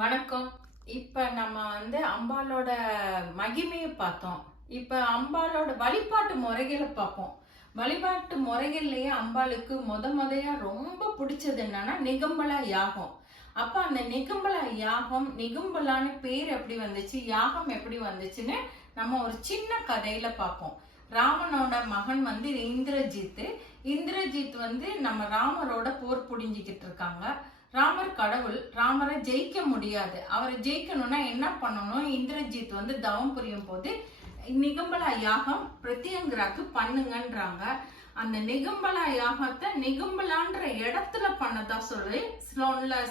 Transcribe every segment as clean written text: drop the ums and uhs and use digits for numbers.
வணக்கம். இப்ப நம்ம அம்பாளோட மகிமையை பார்த்தோம். இப்ப அம்பாளோட வழிபாட்டு முறைகளை பார்ப்போம். வழிபாட்டு முறைகள்லயே அம்பாளுக்கு முதையா ரொம்ப பிடிச்சது என்னன்னா நிகம்பலா யாகம். அப்ப அந்த நிகம்பலா யாகம், நிகம்பலான்னு பேர் எப்படி வந்துச்சு, யாகம் எப்படி வந்துச்சுன்னு நம்ம ஒரு சின்ன கதையில பார்ப்போம். ராமனோட மகன் இந்திரஜித். இந்திரஜித் நம்ம ராமரோட போர் புடிஞ்சுக்கிட்டு இருக்காங்க. ராமர் கடவுள், ராமரை ஜெயிக்க முடியாது. அவரை ஜெயிக்கணும்னா என்ன பண்ணணும், இந்திரஜித் தவம் புரியும் போது நிகம்பலா யாகம் பிரத்யங்கராக்கு பண்ணுங்கன்றாங்க. அந்த நிகம்பலா யாகத்தை நிகம்பலான்ற இடத்துல பண்ணதா சொல்லி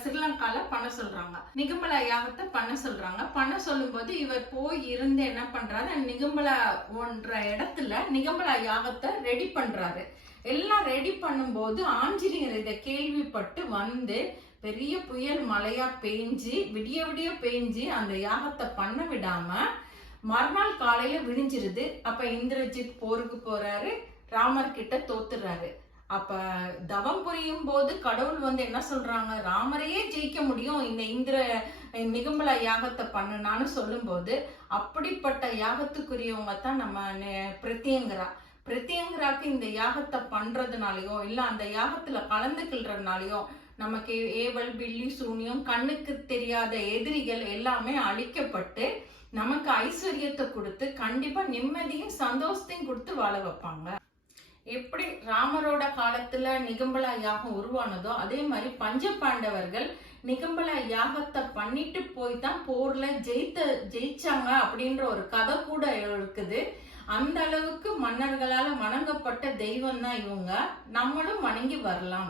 ஸ்ரீலங்கால பண்ண சொல்றாங்க. நிகம்பலா யாகத்தை பண்ண சொல்றாங்க. பண்ண சொல்லும் போது இவர் போய் இருந்து என்ன பண்றாரு, நிகம்பலா ஒன்ற இடத்துல நிகம்பலா யாகத்தை ரெடி பண்றாரு. எல்லாம் ரெடி பண்ணும்போது ஆஞ்சநேயர் இதை கேள்விப்பட்டு பெரிய புயல் மழையா பெஞ்சு விடிய விடிய பெஞ்சு அந்த யாகத்தை பண்ண விடாம மறுநாள் காலையில விடிஞ்சிருது. அப்ப இந்திரஜித் போருக்கு போறாரு, ராமர் கிட்ட தோத்துறாரு. அப்ப தவம் புரியும் போது கடவுள் என்ன சொல்றாங்க, ராமரையே ஜெயிக்க முடியும் இந்த நிகம்பலா யாகத்தை பண்ணுனான்னு சொல்லும் போது, அப்படிப்பட்ட யாகத்துக்குரியவங்க தான் நம்ம பிரத்யங்கராக்கு இந்த யாகத்தை பண்றதுனாலயோ இல்ல அந்த யாகத்துல கலந்துக்கிறதுனாலயோ நமக்கு ஏவல் பில்லி சூனியம் கண்ணுக்கு தெரியாத எதிரிகள் எல்லாமே அழிக்கப்பட்டு நமக்கு ஐஸ்வர்யத்தை கொடுத்து கண்டிப்பா நிம்மதியும் சந்தோஷத்தையும் கொடுத்து வாழ வைப்பாங்க. எப்படி ராமரோட காலத்துல நிகம்பலா யாகம் உருவானதோ அதே மாதிரி பஞ்ச பாண்டவர்கள் நிகம்பலா யாகத்தை பண்ணிட்டு போய் தான் போர்ல ஜெயிச்சாங்க அப்படின்ற ஒரு கதை கூட இருக்குது. அந்த அளவுக்கு மன்னர்களால வணங்கப்பட்ட தெய்வம் தான் இவங்க. நம்மளும் வணங்கி வரலாம்.